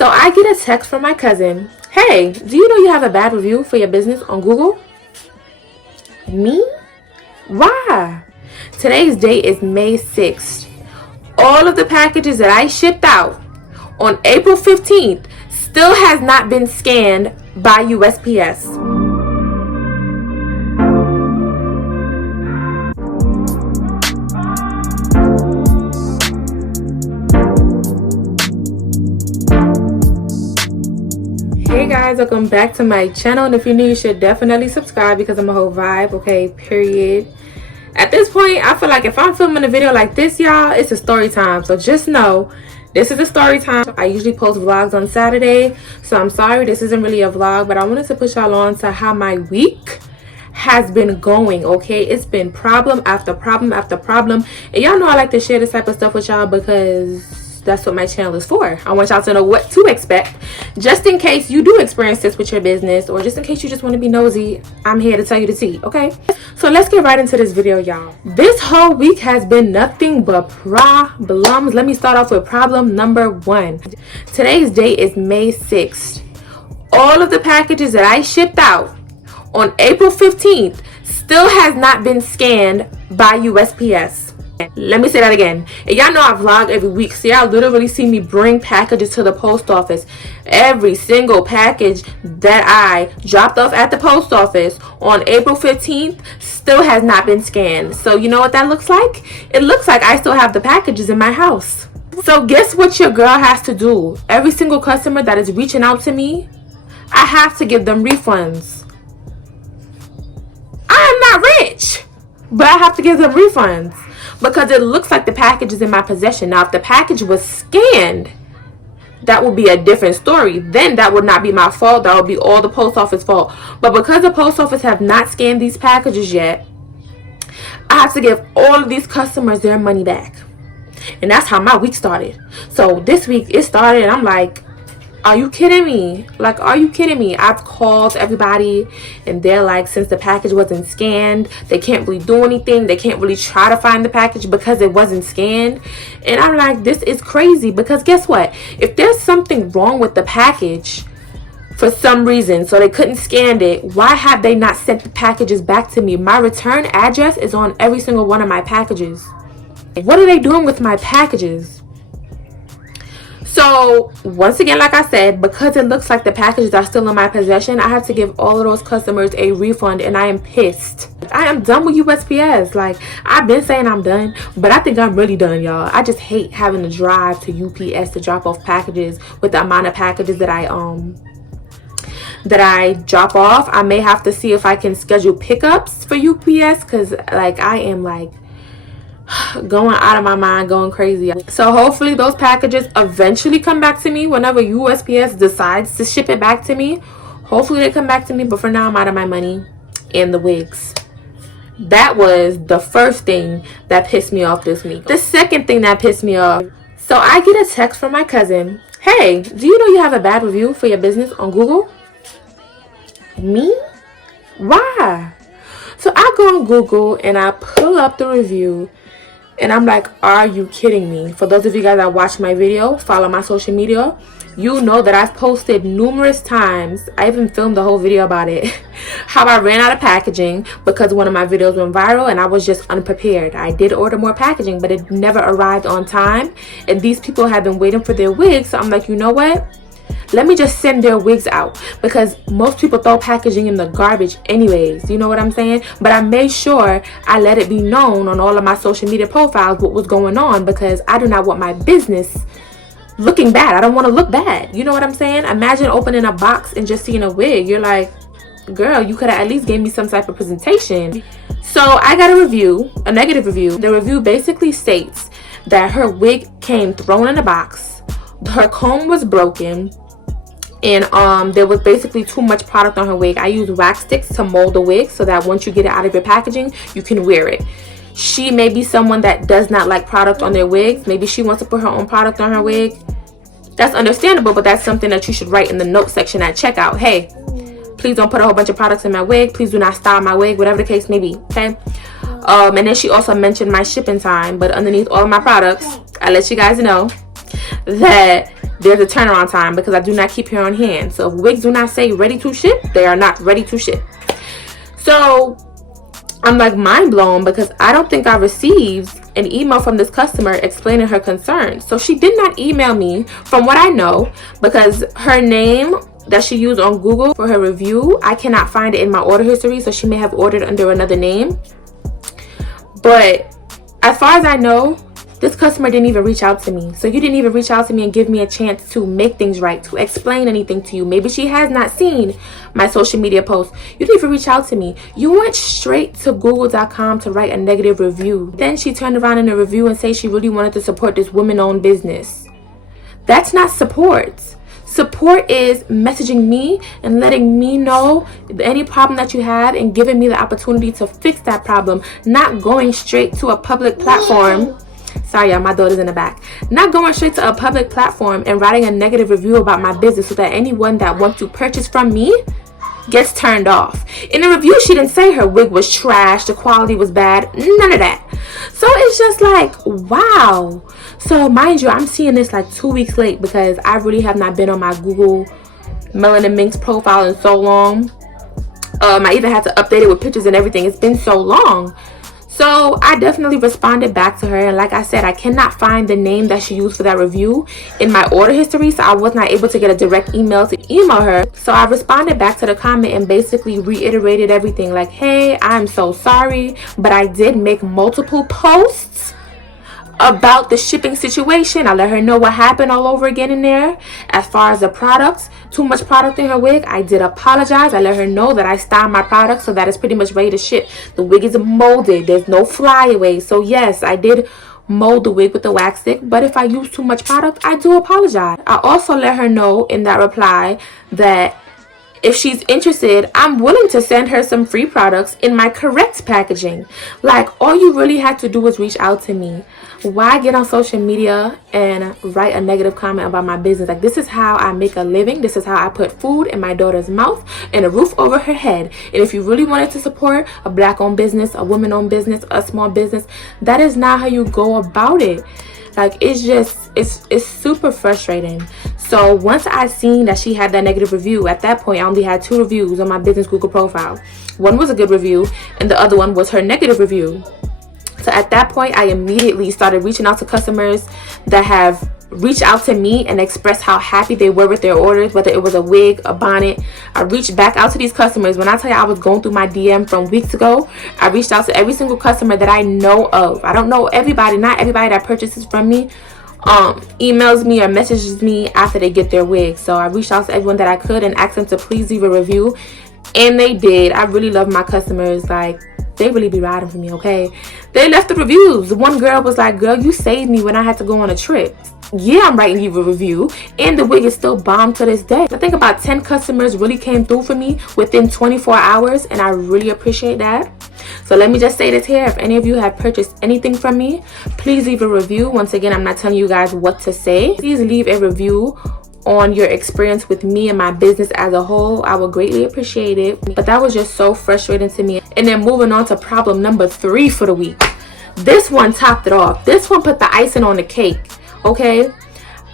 So I get a text from my cousin. Hey, do you know you have a bad review for your business on Google? Me? Why? Today's date is May 6th. All of the packages that I shipped out on April 15th still has not been scanned by USPS. Hey guys, welcome back to my channel, and if you're new you should definitely subscribe because I'm a whole vibe, okay, period. At this point I feel like if I'm filming a video like this, y'all, it's a story time. So just know this is a story time. I usually post vlogs on Saturday, so I'm sorry this isn't really a vlog, but I wanted to push y'all on to how my week has been going. Okay, it's been problem after problem after problem, and y'all know I like to share this type of stuff with y'all because that's what my channel is for. I want y'all to know what to expect, just in case you do experience this with your business, or just in case you just want to be nosy. I'm here to tell you the tea, okay? So let's get right into this video, y'all. This whole week has been nothing but problems. Let me start off with problem number 1. Today's date is May 6th. All of the packages that I shipped out on April 15th still has not been scanned by USPS. Let me say that again. And y'all know I vlog every week, so y'all literally see me bring packages to the post office. Every single package that I dropped off at the post office on April 15th still has not been scanned. So you know what that looks like? It looks like I still have the packages in my house. So guess what your girl has to do? Every single customer that is reaching out to me, I have to give them refunds. I am not rich, but I have to give them refunds because it looks like the package is in my possession. Now, if the package was scanned, that would be a different story. Then that would not be my fault. That would be all the post office fault. But because the post office have not scanned these packages yet, I have to give all of these customers their money back. And that's how my week started. So this week it started and I'm like, are you kidding me? Like, are you kidding me? I've called everybody and they're like, since the package wasn't scanned, they can't really do anything. They can't really try to find the package because it wasn't scanned. And I'm like, this is crazy, because guess what? If there's something wrong with the package for some reason, so they couldn't scan it, why have they not sent the packages back to me? My return address is on every single one of my packages. What are they doing with my packages? So once again, like I said, because it looks like the packages are still in my possession, I have to give all of those customers a refund, and I am pissed. I am done with USPS. Like, I've been saying I'm done, but I think I'm really done, y'all. I just hate having to drive to UPS to drop off packages with the amount of packages that I drop off. I may have to see if I can schedule pickups for UPS, because like I am like going out of my mind, going crazy. So hopefully those packages eventually come back to me whenever USPS decides to ship it back to me. Hopefully they come back to me, but for now I'm out of my money and the wigs. That was the first thing that pissed me off this week. The second thing that pissed me off, so I get a text from my cousin. Hey, do you know you have a bad review for your business on Google? Me? Why? So I go on Google and I pull up the review. And I'm like, are you kidding me? For those of you guys that watch my video, follow my social media, you know that I've posted numerous times. I even filmed the whole video about it. How I ran out of packaging because one of my videos went viral and I was just unprepared. I did order more packaging, but it never arrived on time. And these people have been waiting for their wigs. So I'm like, you know what? Let me just send their wigs out, because most people throw packaging in the garbage anyways, you know what I'm saying? But I made sure I let it be known on all of my social media profiles what was going on, because I do not want my business looking bad. I don't want to look bad, you know what I'm saying? Imagine opening a box and just seeing a wig. You're like, girl, you could have at least gave me some type of presentation. So I got a review, a negative review. The review basically states that her wig came thrown in a box, her comb was broken, and there was basically too much product on her wig. I use wax sticks to mold the wig so that once you get it out of your packaging, you can wear it. She may be someone that does not like product on their wigs. Maybe she wants to put her own product on her wig. That's understandable, but that's something that you should write in the note section at checkout. Hey, please don't put a whole bunch of products in my wig. Please do not style my wig, whatever the case may be, okay? And then she also mentioned my shipping time, but underneath all of my products, I let you guys know that there's a turnaround time because I do not keep here on hand. So if wigs do not say ready to ship, they are not ready to ship. So I'm like mind blown because I don't think I received an email from this customer explaining her concerns. So she did not email me, from what I know, because her name that she used on Google for her review, I cannot find it in my order history, so she may have ordered under another name. But as far as I know, this customer didn't even reach out to me. So you didn't even reach out to me and give me a chance to make things right, to explain anything to you. Maybe she has not seen my social media posts. You didn't even reach out to me. You went straight to google.com to write a negative review. Then she turned around in a review and said she really wanted to support this woman-owned business. That's not support. Support is messaging me and letting me know any problem that you have and giving me the opportunity to fix that problem, not going straight to a public platform. Sorry, y'all, my daughter's in the back. Not going straight to a public platform and writing a negative review about my business so that anyone that wants to purchase from me gets turned off. In the review, she didn't say her wig was trash, the quality was bad, none of that. So it's just like, wow. So mind you, I'm seeing this like 2 weeks late because I really have not been on my Google Melanin Minx profile in so long. I even had to update it with pictures and everything. It's been so long. So I definitely responded back to her, and like I said, I cannot find the name that she used for that review in my order history, so I was not able to get a direct email to email her. So I responded back to the comment and basically reiterated everything like, hey, I'm so sorry, but I did make multiple posts about the shipping situation. I let her know what happened all over again in there. As far as the products, too much product in her wig, I did apologize. I let her know that I styled my product so that it's pretty much ready to ship. The wig is molded, there's no flyaway. So yes, I did mold the wig with the wax stick, but if I use too much product, I do apologize. I also let her know in that reply that if she's interested, I'm willing to send her some free products in my correct packaging. Like, all you really had to do was reach out to me. Why get on social media and write a negative comment about my business? Like, this is how I make a living. This is how I put food in my daughter's mouth and a roof over her head. And if you really wanted to support a black-owned business, a woman-owned business, a small business, that is not how you go about it. Like, it's just, it's super frustrating. So once I seen that she had that negative review, at that point I only had 2 reviews on my business Google profile. One was a good review and the other one was her negative review. So at that point, I immediately started reaching out to customers that have reached out to me and expressed how happy they were with their orders, whether it was a wig, a bonnet. I reached back out to these customers. When I tell you I was going through my DM from weeks ago, I reached out to every single customer that I know of. I don't know everybody, not everybody that purchases from me emails me or messages me after they get their wig. So I reached out to everyone that I could and asked them to please leave a review, and they did. I really love my customers. Like, they really be riding for me, okay? They left the reviews. One girl was like, girl, you saved me when I had to go on a trip. Yeah, I'm writing you a review, and the wig is still bomb to this day. I think about 10 customers really came through for me within 24 hours, and I really appreciate that. So let me just say this here. If any of you have purchased anything from me, please leave a review. Once again, I'm not telling you guys what to say. Please leave a review on your experience with me and my business as a whole. I would greatly appreciate it. But that was just so frustrating to me. And then moving on to problem number 3 for the week. This one topped it off. This one put the icing on the cake. Okay,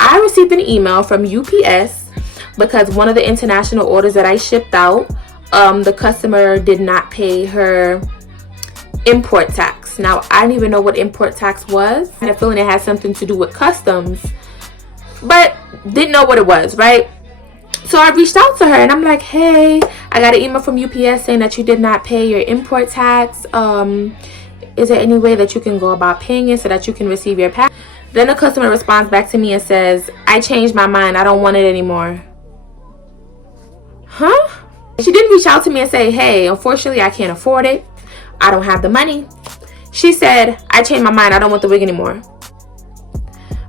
I received an email from UPS because one of the international orders that I shipped out, the customer did not pay her import tax. Now, I didn't even know what import tax was. I had a feeling it had something to do with customs, but didn't know what it was, right? So I reached out to her and I'm like, hey, I got an email from UPS saying that you did not pay your import tax. Is there any way that you can go about paying it so that you can receive your package? Then the customer responds back to me and says, I changed my mind. I don't want it anymore. Huh? She didn't reach out to me and say, hey, unfortunately, I can't afford it. I don't have the money. She said, I changed my mind. I don't want the wig anymore.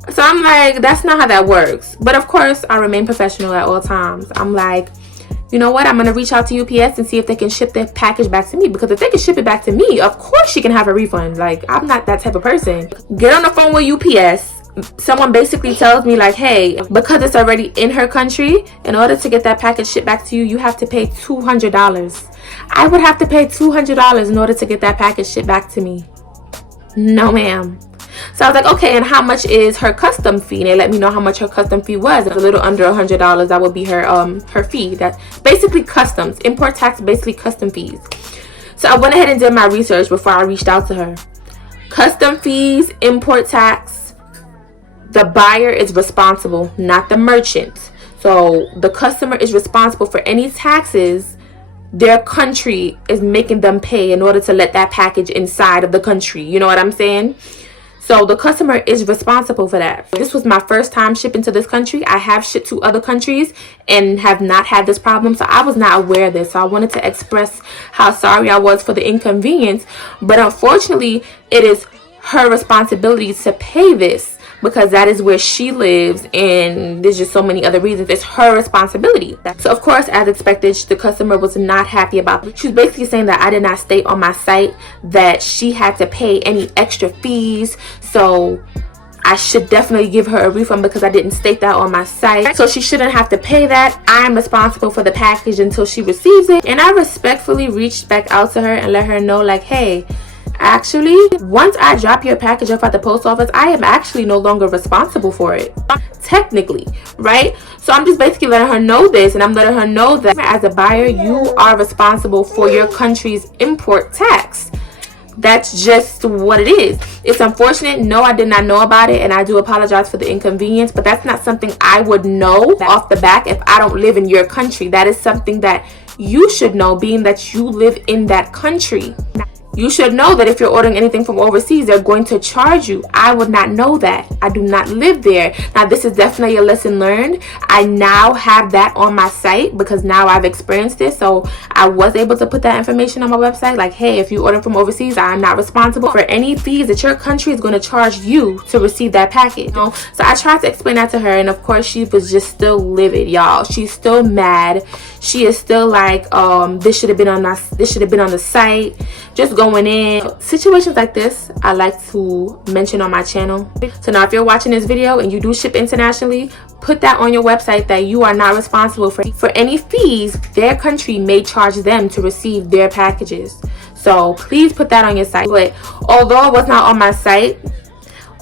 So I'm like, that's not how that works. But of course, I remain professional at all times. I'm like, you know what? I'm going to reach out to UPS and see if they can ship the package back to me. Because if they can ship it back to me, of course she can have a refund. Like, I'm not that type of person. Get on the phone with UPS. Someone basically tells me like, hey, because it's already in her country, in order to get that package shipped back to you, you have to pay $200. I would have to pay $200 in order to get that package shipped back to me. No, ma'am. So I was like, okay, and how much is her custom fee? And they let me know how much her custom fee was. A little under $100. That would be her fee. That basically customs, import tax, basically custom fees. So I went ahead and did my research before I reached out to her. Custom fees, import tax, the buyer is responsible, not the merchant. So the customer is responsible for any taxes their country is making them pay in order to let that package inside of the country. You know what I'm saying? So the customer is responsible for that. This was my first time shipping to this country. I have shipped to other countries and have not had this problem. So I was not aware of this. So I wanted to express how sorry I was for the inconvenience. But unfortunately, it is her responsibility to pay this, because that is where she lives, and there's just so many other reasons. It's her responsibility. So of course, as expected, the customer was not happy about it. She was basically saying that I did not state on my site that she had to pay any extra fees, so I should definitely give her a refund because I didn't state that on my site. So she shouldn't have to pay that. I'm responsible for the package until she receives it. And I respectfully reached back out to her and let her know, like, hey, actually, once I drop your package off at the post office, I am actually no longer responsible for it, technically, right? So I'm just basically letting her know this, and I'm letting her know that as a buyer, you are responsible for your country's import tax. That's just what it is. It's unfortunate. No, I did not know about it, and I do apologize for the inconvenience, but that's not something I would know off the back if I don't live in your country. That is something that you should know, being that you live in that country. You should know that if you're ordering anything from overseas, they're going to charge you. I would not know that. I do not live there. Now, this is definitely a lesson learned. I now have that on my site because now I've experienced this. So I was able to put that information on my website. Like, hey, if you order from overseas, I'm not responsible for any fees that your country is going to charge you to receive that package. You know? So I tried to explain that to her. And of course, she was just still livid, y'all. She's still mad. She is still like, this should have been on the site. Just going in. Situations like this, I like to mention on my channel. So now if you're watching this video and you do ship internationally, put that on your website that you are not responsible for any fees their country may charge them to receive their packages. So please put that on your site. But although it was not on my site,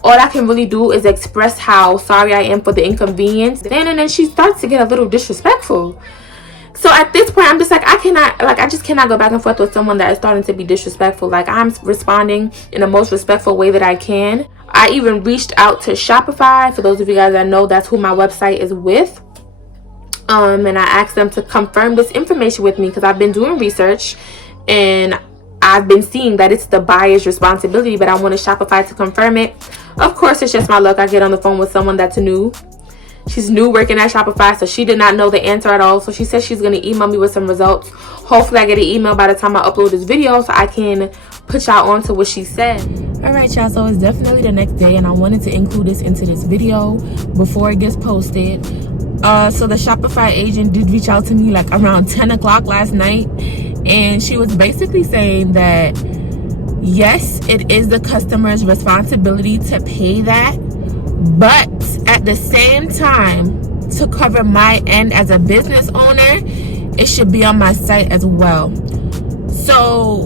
all I can really do is express how sorry I am for the inconvenience. And then she starts to get a little disrespectful. So at this point, I'm just like, I just cannot go back and forth with someone that is starting to be disrespectful. Like, I'm responding in the most respectful way that I can. I even reached out to Shopify. For those of you guys that know, that's who my website is with. And I asked them to confirm this information with me because I've been doing research and I've been seeing that it's the buyer's responsibility, but I wanted Shopify to confirm it. Of course, it's just my luck. I get on the phone with someone that's new. She's new working at Shopify, so she did not know the answer at all. So she said she's going to email me with some results. Hopefully I get an email by the time I upload this video so I can put y'all on to what she said. Alright, y'all, so it's definitely the next day and I wanted to include this into this video before it gets posted. So the Shopify agent did reach out to me like around 10 o'clock last night, and she was basically saying that yes, it is the customer's responsibility to pay that, but at the same time, to cover my end as a business owner, it should be on my site as well. So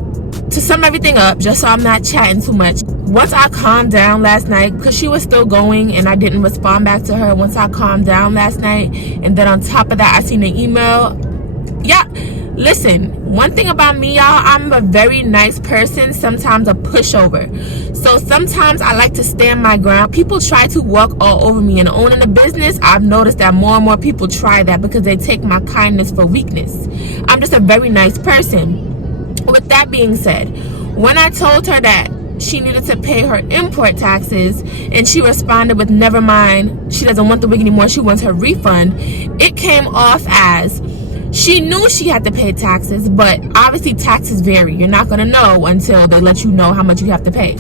to sum everything up, just so I'm not chatting too much, once I calmed down last night, because she was still going and I didn't respond back to her, once I calmed down last night, and then on top of that I seen an email. Yeah, listen, one thing about me, y'all, I'm a very nice person, sometimes a pushover. So sometimes I like to stand my ground. People try to walk all over me, and owning a business, I've noticed that more and more people try that because they take my kindness for weakness. I'm just a very nice person. With that being said, when I told her that she needed to pay her import taxes and she responded with never mind, she doesn't want the wig anymore, she wants her refund, it came off as she knew she had to pay taxes, but obviously taxes vary. You're not going to know until they let you know how much you have to pay.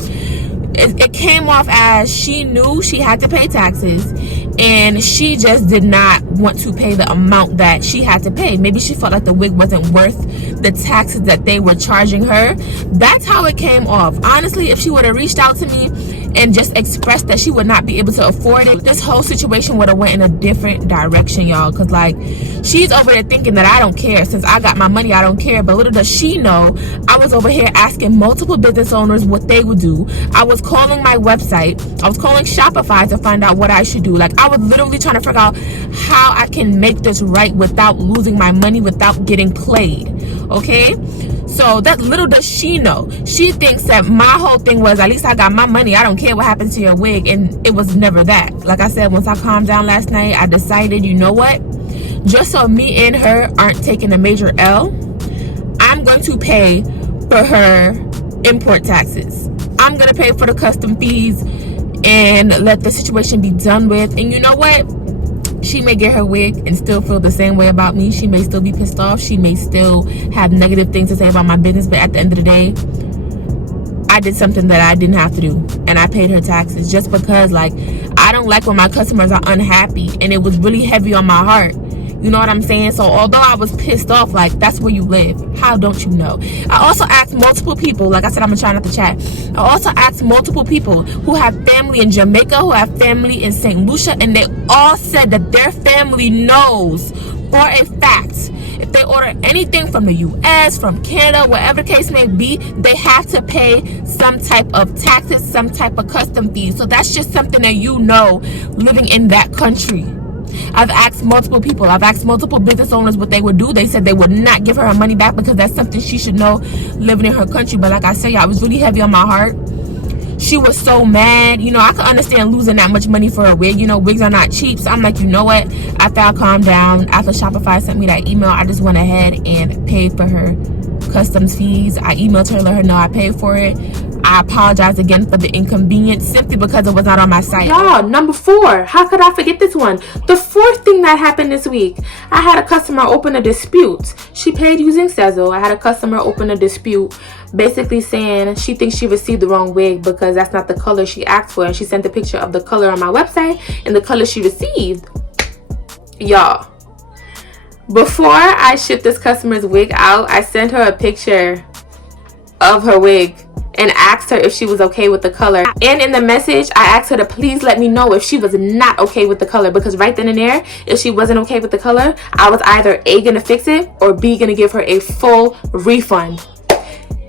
It came off as she knew she had to pay taxes and she just did not want to pay the amount that she had to pay. Maybe she felt like the wig wasn't worth the taxes that they were charging her. That's how it came off. Honestly, if she would have reached out to me and just expressed that she would not be able to afford it, this whole situation would have went in a different direction, y'all. Because like, she's over there thinking that I don't care. Since I got my money, I don't care. But little does she know, I was over here asking multiple business owners what they would do. I was calling my website, I was calling Shopify to find out what I should do. Like, I was literally trying to figure out how I can make this right without losing my money, without getting played. Okay, so that little does she know, she thinks that my whole thing was, at least I got my money, I don't care what happens to your wig. And it was never that. Like I said, once I calmed down last night, I decided, you know what, just so me and her aren't taking a major L, I'm going to pay for her import taxes. I'm going to pay for the custom fees and let the situation be done with. And you know what? She may get her wig and still feel the same way about me. She may still be pissed off. She may still have negative things to say about my business. But at the end of the day, I did something that I didn't have to do. And I paid her taxes just because, like, I don't like when my customers are unhappy. And it was really heavy on my heart. You know what I'm saying? So although I was pissed off, like, that's where you live. How don't you know? I also asked multiple people, like I said, I'm gonna try not to chat. I also asked multiple people who have family in Jamaica, who have family in St. Lucia, and they all said that their family knows for a fact, if they order anything from the US, from Canada, whatever the case may be, they have to pay some type of taxes, some type of custom fees. So that's just something that you know living in that country. I've asked multiple people, I've asked multiple business owners what they would do. They said they would not give her money back because that's something she should know living in her country. But like I said, y'all, it was really heavy on my heart. She was so mad. You know, I could understand losing that much money for a wig. You know, wigs are not cheap. So I'm like, you know what? After I calmed down, after Shopify sent me that email, I just went ahead and paid for her customs fees. I emailed her, let her know I paid for it. I apologize again for the inconvenience simply because it was not on my site. Y'all, number 4. How could I forget this one? The fourth thing that happened this week, I had a customer open a dispute. She paid using Sezzle. I had a customer open a dispute basically saying she thinks she received the wrong wig because that's not the color she asked for. And she sent a picture of the color on my website and the color she received. Y'all, before I shipped this customer's wig out, I sent her a picture of her wig and asked her if she was okay with the color. And in the message, I asked her to please let me know if she was not okay with the color, because right then and there, if she wasn't okay with the color, I was either A, gonna fix it, or B, gonna give her a full refund.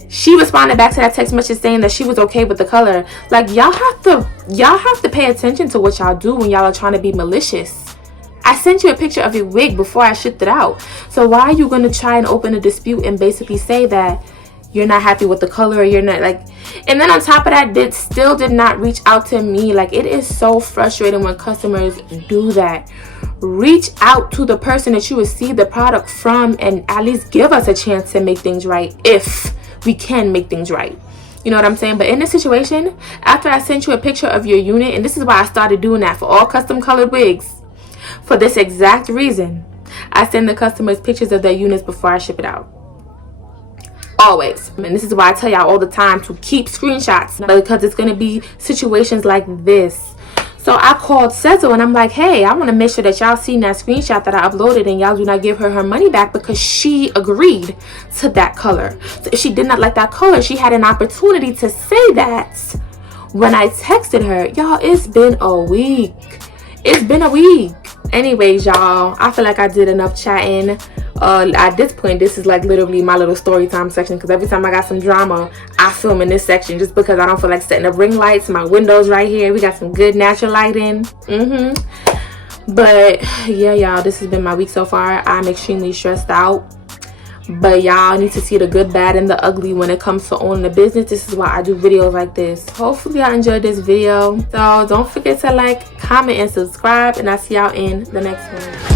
She responded back to that text message saying that she was okay with the color. Like, y'all have to pay attention to what y'all do when y'all are trying to be malicious. I sent you a picture of your wig before I shipped it out. So why are you gonna try and open a dispute and basically say that you're not happy with the color, or you're not like, and then on top of that, still did not reach out to me. Like, it is so frustrating when customers do that. Reach out to the person that you receive the product from and at least give us a chance to make things right, if we can make things right. You know what I'm saying? But in this situation, after I sent you a picture of your unit, and this is why I started doing that for all custom colored wigs, for this exact reason, I send the customers pictures of their units before I ship it out. Always. And this is why I tell y'all all the time to keep screenshots, because it's going to be situations like this. So I called Sezzle and I'm like, hey, I want to make sure that y'all seen that screenshot that I uploaded and y'all do not give her her money back because she agreed to that color. So if she did not like that color, she had an opportunity to say that when I texted her. Y'all, it's been a week. It's been a week. Anyways, y'all, I feel like I did enough chatting. At this point, this is like literally my little story time section, because every time I got some drama, I film in this section just because I don't feel like setting up ring lights. My window's right here. We got some good natural lighting. But yeah, y'all, this has been my week so far. I'm extremely stressed out. But y'all need to see the good, bad, and the ugly when it comes to owning a business. This is why I do videos like this. Hopefully y'all enjoyed this video. So don't forget to like, comment, and subscribe. And I'll see y'all in the next one.